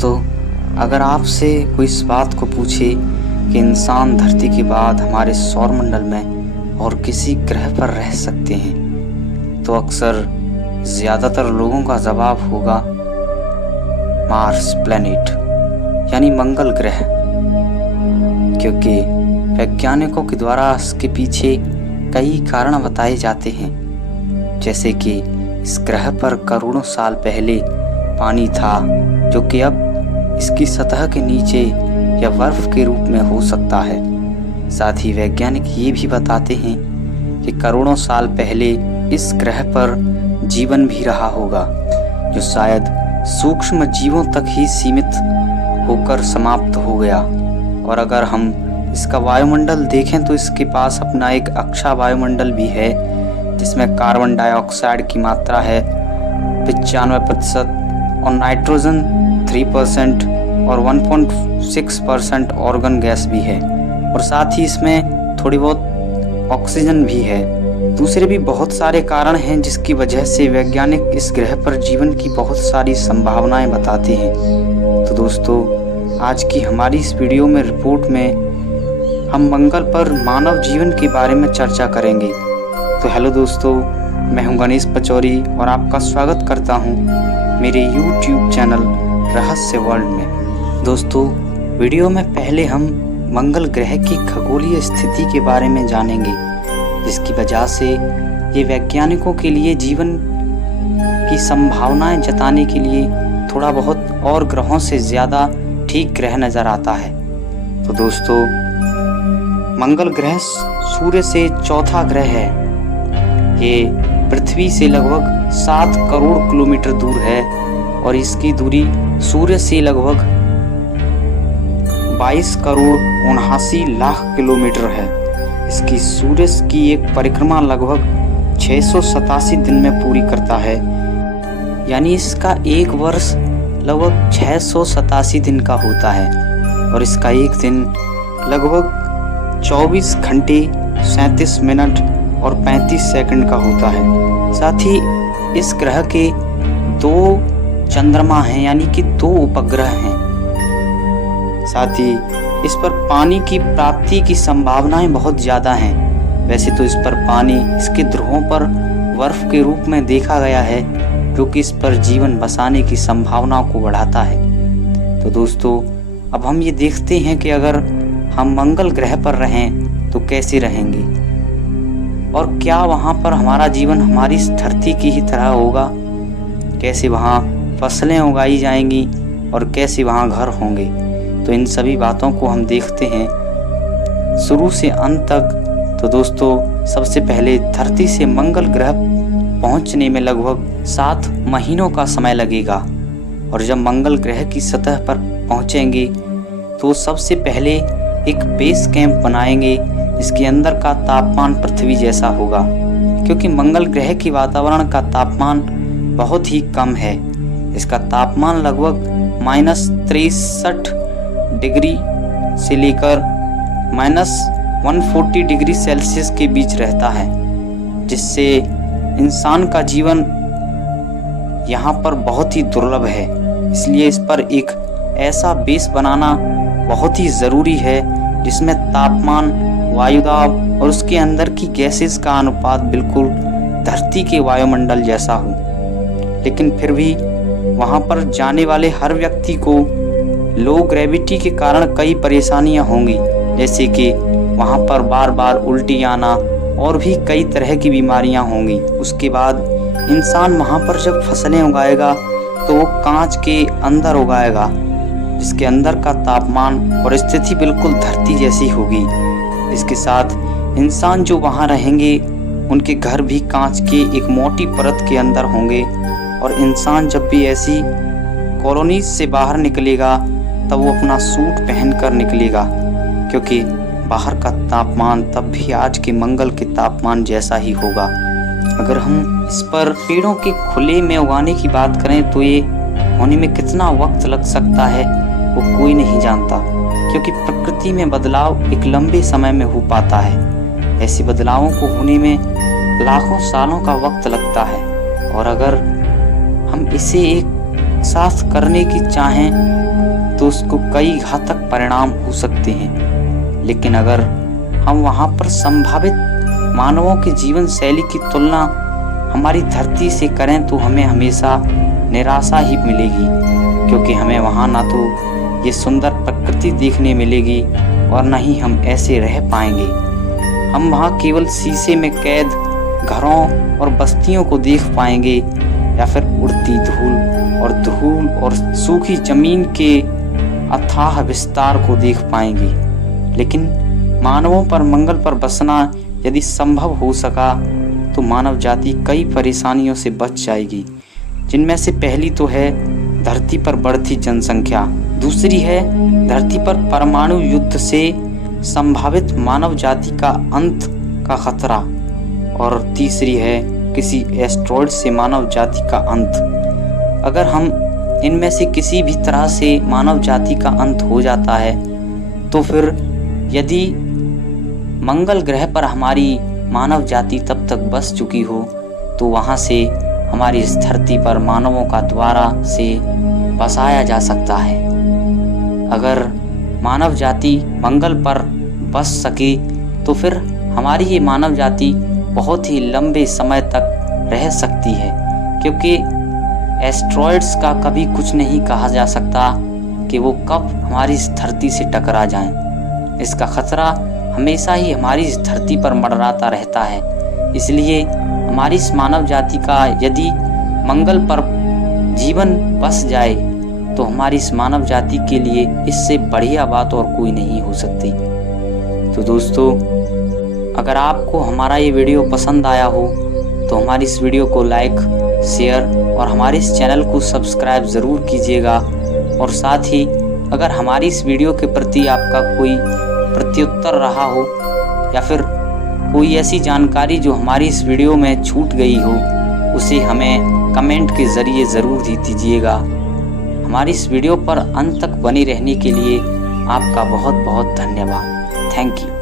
दोस्तों, अगर आपसे कोई इस बात को पूछे कि इंसान धरती के बाद हमारे सौरमंडल में और किसी ग्रह पर रह सकते हैं, तो अक्सर ज़्यादातर लोगों का जवाब होगा मार्स प्लैनेट यानी मंगल ग्रह, क्योंकि वैज्ञानिकों के द्वारा इसके पीछे कई कारण बताए जाते हैं। जैसे कि इस ग्रह पर करोड़ों साल पहले पानी था, जो कि अब इसकी सतह के नीचे या बर्फ के रूप में हो सकता है। साथ ही वैज्ञानिक ये भी बताते हैं कि करोड़ों साल पहले इस ग्रह पर जीवन भी रहा होगा, जो शायद सूक्ष्म जीवों तक ही सीमित होकर समाप्त हो गया। और अगर हम इसका वायुमंडल देखें तो इसके पास अपना एक अक्षय वायुमंडल भी है, जिसमें कार्बन डाइऑक्साइड की मात्रा है 95% और नाइट्रोजन 3% और 1.6% ऑर्गन गैस भी है, और साथ ही इसमें थोड़ी बहुत ऑक्सीजन भी है। दूसरे भी बहुत सारे कारण हैं जिसकी वजह से वैज्ञानिक इस ग्रह पर जीवन की बहुत सारी संभावनाएं बताते हैं। तो दोस्तों, आज की हमारी इस वीडियो में रिपोर्ट में हम मंगल पर मानव जीवन के बारे में चर्चा करेंगे। तो हेलो दोस्तों, मैं हूं गणेश पचौरी और आपका स्वागत करता हूं मेरे YouTube चैनल रहस्य वर्ल्ड में। दोस्तों, वीडियो में पहले हम मंगल ग्रह की खगोलीय स्थिति के बारे में जानेंगे, जिसकी वजह से ये वैज्ञानिकों के लिए जीवन की संभावनाएं जताने के लिए थोड़ा बहुत और ग्रहों से ज़्यादा ठीक ग्रह नज़र आता है। तो दोस्तों, मंगल ग्रह सूर्य से चौथा ग्रह है। ये पृथ्वी से लगभग 7 करोड़ किलोमीटर दूर है और इसकी दूरी सूर्य से लगभग 22 करोड़ 79 लाख किलोमीटर है। इसकी सूर्य की एक परिक्रमा लगभग 687 दिन में पूरी करता है, यानी इसका एक वर्ष लगभग 687 दिन का होता है और इसका एक दिन लगभग 24 घंटे 37 मिनट और 35 सेकंड का होता है। साथ ही इस ग्रह के 2 चंद्रमा हैं, यानी कि 2 उपग्रह हैं। साथ ही इस पर पानी की प्राप्ति की संभावनाएं बहुत ज़्यादा हैं। वैसे तो इस पर पानी इसके ध्रुवों पर बर्फ के रूप में देखा गया है, जो कि इस पर जीवन बसाने की संभावनाओं को बढ़ाता है। तो दोस्तों, अब हम ये देखते हैं कि अगर हम मंगल ग्रह पर रहें तो कैसे रहेंगे और क्या वहाँ पर हमारा जीवन हमारी धरती की ही तरह होगा, कैसे वहाँ फसलें उगाई जाएंगी और कैसे वहाँ घर होंगे। तो इन सभी बातों को हम देखते हैं शुरू से अंत तक। तो दोस्तों, सबसे पहले धरती से मंगल ग्रह पहुँचने में लगभग 7 महीनों का समय लगेगा, और जब मंगल ग्रह की सतह पर पहुँचेंगे तो सबसे पहले एक बेस कैंप बनाएंगे, जिसके अंदर का तापमान पृथ्वी जैसा होगा, क्योंकि मंगल ग्रह के वातावरण का तापमान बहुत ही कम है। इसका तापमान लगभग -63 डिग्री से लेकर -140 डिग्री सेल्सियस के बीच रहता है, जिससे इंसान का जीवन यहाँ पर बहुत ही दुर्लभ है। इसलिए इस पर एक ऐसा बेस बनाना बहुत ही ज़रूरी है जिसमें तापमान, वायुदाब और उसके अंदर की गैसेस का अनुपात बिल्कुल धरती के वायुमंडल जैसा हो। लेकिन फिर भी वहाँ पर जाने वाले हर व्यक्ति को लो ग्रेविटी के कारण कई परेशानियाँ होंगी, जैसे कि वहाँ पर बार बार उल्टी आना और भी कई तरह की बीमारियाँ होंगी। उसके बाद इंसान वहाँ पर जब फसलें उगाएगा तो वो कांच के अंदर उगाएगा, जिसके अंदर का तापमान और स्थिति बिल्कुल धरती जैसी होगी। इसके साथ इंसान जो वहाँ रहेंगे उनके घर भी कांच के एक मोटी परत के अंदर होंगे, और इंसान जब भी ऐसी कॉलोनीज से बाहर निकलेगा तब वो अपना सूट पहनकर निकलेगा, क्योंकि बाहर का तापमान तब भी आज के मंगल के तापमान जैसा ही होगा। अगर हम इस पर पेड़ों के खुले में उगाने की बात करें तो ये होने में कितना वक्त लग सकता है वो कोई नहीं जानता, क्योंकि प्रकृति में बदलाव एक लंबे समय में हो पाता है। ऐसे बदलावों को होने में लाखों सालों का वक्त लगता है, और अगर हम इसे एक साथ करने की चाहें तो उसको कई घातक परिणाम हो सकते हैं। लेकिन अगर हम वहाँ पर संभावित मानवों की जीवन शैली की तुलना हमारी धरती से करें तो हमें हमेशा निराशा ही मिलेगी, क्योंकि हमें वहाँ ना तो ये सुंदर प्रकृति देखने मिलेगी और न ही हम ऐसे रह पाएंगे। हम वहाँ केवल शीशे में कैद घरों और बस्तियों को देख पाएंगे या फिर उड़ती धूल और सूखी जमीन के अथाह विस्तार को देख पाएंगे। लेकिन मानवों पर मंगल पर बसना यदि संभव हो सका तो मानव जाति कई परेशानियों से बच जाएगी, जिनमें से पहली तो है धरती पर बढ़ती जनसंख्या, दूसरी है धरती पर परमाणु युद्ध से संभावित मानव जाति का अंत का खतरा, और तीसरी है किसी एस्ट्रॉयड से मानव जाति का अंत। अगर हम इनमें से किसी भी तरह से मानव जाति का अंत हो जाता है तो फिर यदि मंगल ग्रह पर हमारी मानव जाति तब तक बस चुकी हो तो वहाँ से हमारी इस धरती पर मानवों का द्वारा से बसाया जा सकता है। अगर मानव जाति मंगल पर बस सके तो फिर हमारी ये मानव जाति बहुत ही लंबे समय तक रह सकती है, क्योंकि एस्ट्रॉयड्स का कभी कुछ नहीं कहा जा सकता कि वो कब हमारी इस धरती से टकरा जाएं। इसका खतरा हमेशा ही हमारी इस धरती पर मंडराता रहता है। इसलिए हमारी इस मानव जाति का यदि मंगल पर जीवन बस जाए तो हमारी इस मानव जाति के लिए इससे बढ़िया बात और कोई नहीं हो सकती। तो दोस्तों, अगर आपको हमारा ये वीडियो पसंद आया हो तो हमारी इस वीडियो को लाइक, शेयर और हमारे इस चैनल को सब्सक्राइब ज़रूर कीजिएगा। और साथ ही अगर हमारी इस वीडियो के प्रति आपका कोई प्रत्युत्तर रहा हो या फिर कोई ऐसी जानकारी जो हमारी इस वीडियो में छूट गई हो, उसे हमें कमेंट के ज़रिए ज़रूर दीजिएगा। हमारी इस वीडियो पर अंत तक बने रहने के लिए आपका बहुत बहुत धन्यवाद। Thank you.